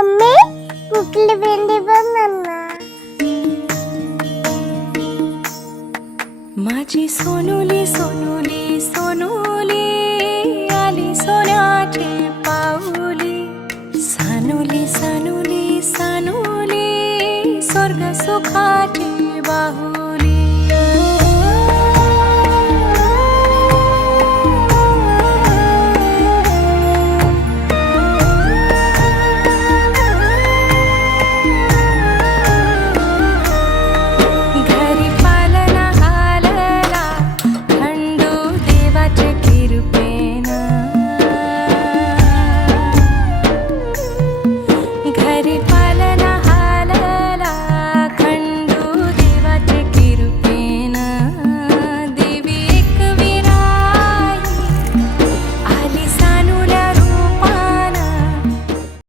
mummy कुठली भेंडी बनना माझी सोनुली सोनुली सोनुली आली सोन्याची पाऊली सानुली सानुली सानुली स्वर्ग सुखाची बाहुली